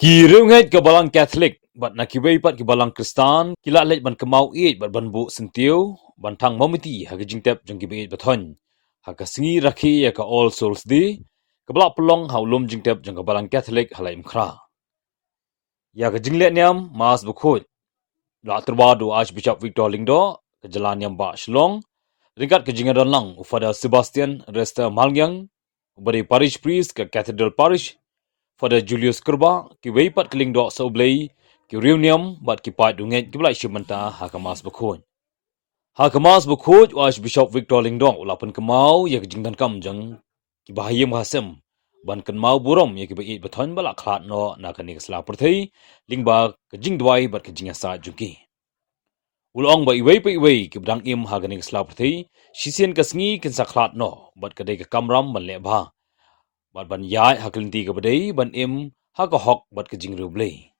Kirunget ke balang Catholic, bat nak kibai pat ke balang Khristan, kila let ban kemau it bat ban bu sentiu, ban tang momiti ha ke jingtep jong kibai bathon. Ha ke singi rakhi ya ke All Souls di, ke balak pelong ha lumjingtep jong ke balang Catholic ha Laitumkhrah. Ya ke jinglet niam mas bukhut. La terbadu Archbishop Victor Lingdo ke jalan niam ba Shlong, ringkat ke jingan lang Father Sebastian Resta Malngyang, beri parish priest ke Cathedral Parish, Father Julius Kurba, ki weipat keling dok saublei, ki reunium bat ki pat dunget ki belai shimanta hakamas bakhon. Hakamas bakhoj Archbishop Victor Lingdong ulapan kemau ya kejingtan kam jang ki bahayam hasem. Ban kan mau burom ya ki bai bathon bala khlad no na kani kesla perthai lingba kejing dwai bat kejing asa juki. Ulong ba iwei pa iwei ki bdang im ha kani kesla perthai shisien kasngi kinsa khlad no bat kadai ka kamram ban lebha. Bat ban yai hakelinti ke badai ban im ha ka hok bat ke jingru blei.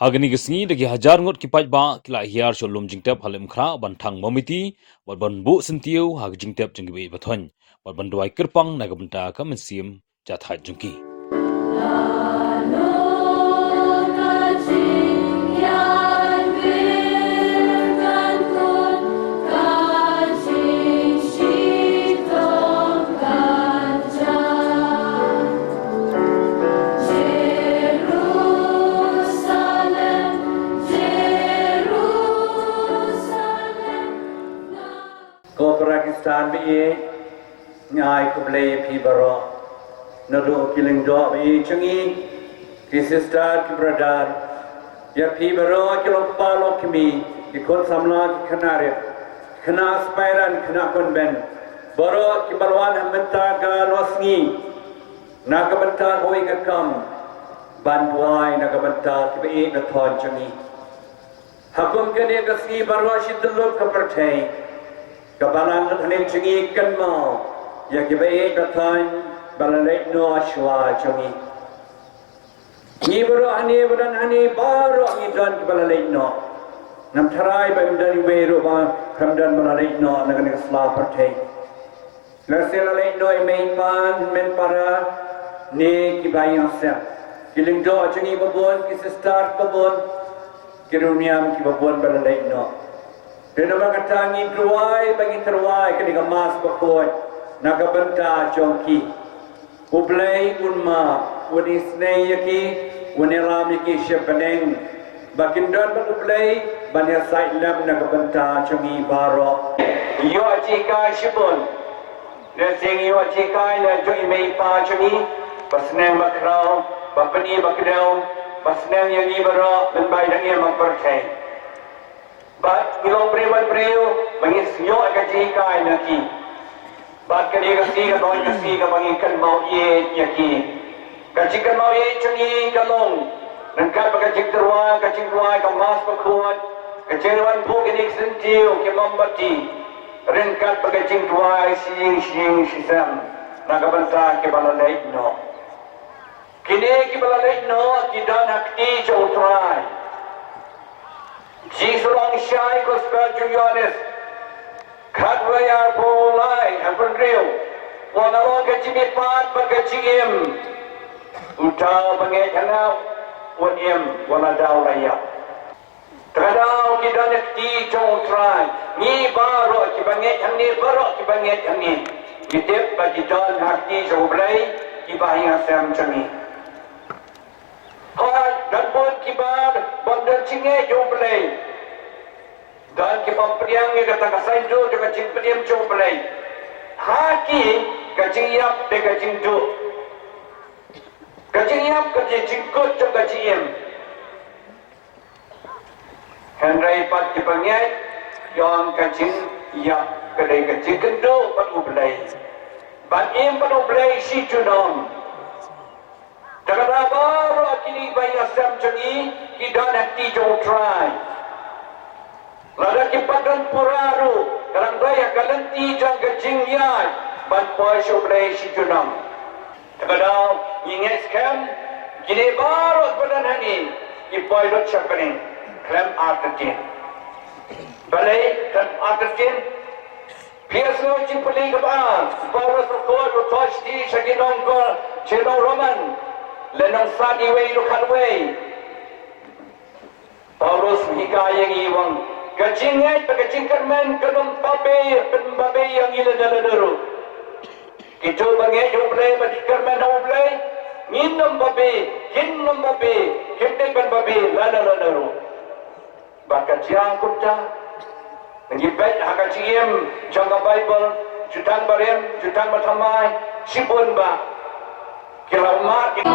Hagani ke sengi dagi hajar ngot ki paj ba kila hiar sho lumjingtep Laitumkhrah ban thang momiti bat ban bu sentiu ha ke jingtep jenggi bathon bat ban duai kerpang na ka benta ka mensim jathat jengki. Pakistan bi nyai kuble phi baro nado killing do bi changi ki sister ki brother ya phi baro ki lo palo kimi ki kon samla ki khanare khana spairan khana kon ben baro ki balwan hamta ka nosngi na ka banta hoi ka kam ban wai na ka banta ki bi na thon changi hakum ke ne ka si baro shidlo ka perthai Kabalan hanin chingi kynmaw ya kibai kathan balalai no ashwa chungi ni baro hani badan hani baro ni dan balalai no nam tharai ba imdan wero ba khamdan balalai no nagan sla parthe la selalai no main pan men para ne kibai asa kiling do chingi babon ki sister babon kiruniam ki babon balalai no Kenapa katangi druai bagi terwai ketika mas bakoi naga benta jongki ublai unma unisnei yaki uniram yaki shepaneng bakindan ban ublai banya sai lam naga benta jongi baro yo achika shibon nesing yo achika na jongi mei pa jongi pasneng bakrau bapani bakdau pasneng yagi baro ben bai dangi mamperkai Bat ilo preman preo mangis yo akaji kai naki. Bat kani kasi ka toy kasi ka mangin kynmaw ye yaki. Kaji kynmaw ye changi kalong. Nangkat pagkajik terwa kajik ruai ka mas pakuat. Kajewan po kinik sentiu ke mambati. Ringkat pagkajik ruai sing sisam. Nakabanta ke balalay no. Kini ke balalay no kidan hakti sa utray. Jisurang Shai Gospel Julianis Khadwaya Polai Ampandriu Wanalong Kajimit Pat Bagajim Utau Bangai Hanau Wanim Wanadau Raya Tradau Kidanek Ti Jong Trai Ni Baro Kibangai Hanni Baro Kibangai Hanni Gitip Bagi Don Hakti Joblai Kibahi Asam Changi Dan pun kibar bandar cingai jomblai dan kibam priang yang kata kasai do dengan cing priam jomblai haki kacing yap de kacing do kacing yap kacing jingkut jom kacing yam henrai pat kibangai yang kacing yap kedai kacing kendo pat ublai ban im pat ublai si junong Takada baru kini bayi asam jangi kidan hati jauh try. Lada kipadan puraru karang daya kalanti jang gajing yai ban poi shoblai si junam. Takada ingat skam kini baru badan hani kipoi rot chapaning klem artetin. Balai klem artetin Piasno cipuli kapan, baru sekor rotosh di saginong kor celo roman. lenong sadi wei lu khat wei Paulus hikayang iwang kajingai pagajing kermen kedom babe yang ila daladero kito bangai jo play bagi kermen ho play nginom babe kinte ban babe laladero bakal jiang kupta ngibet hakajiem janga bible jutang barem jutang matamai sibun ba kiramat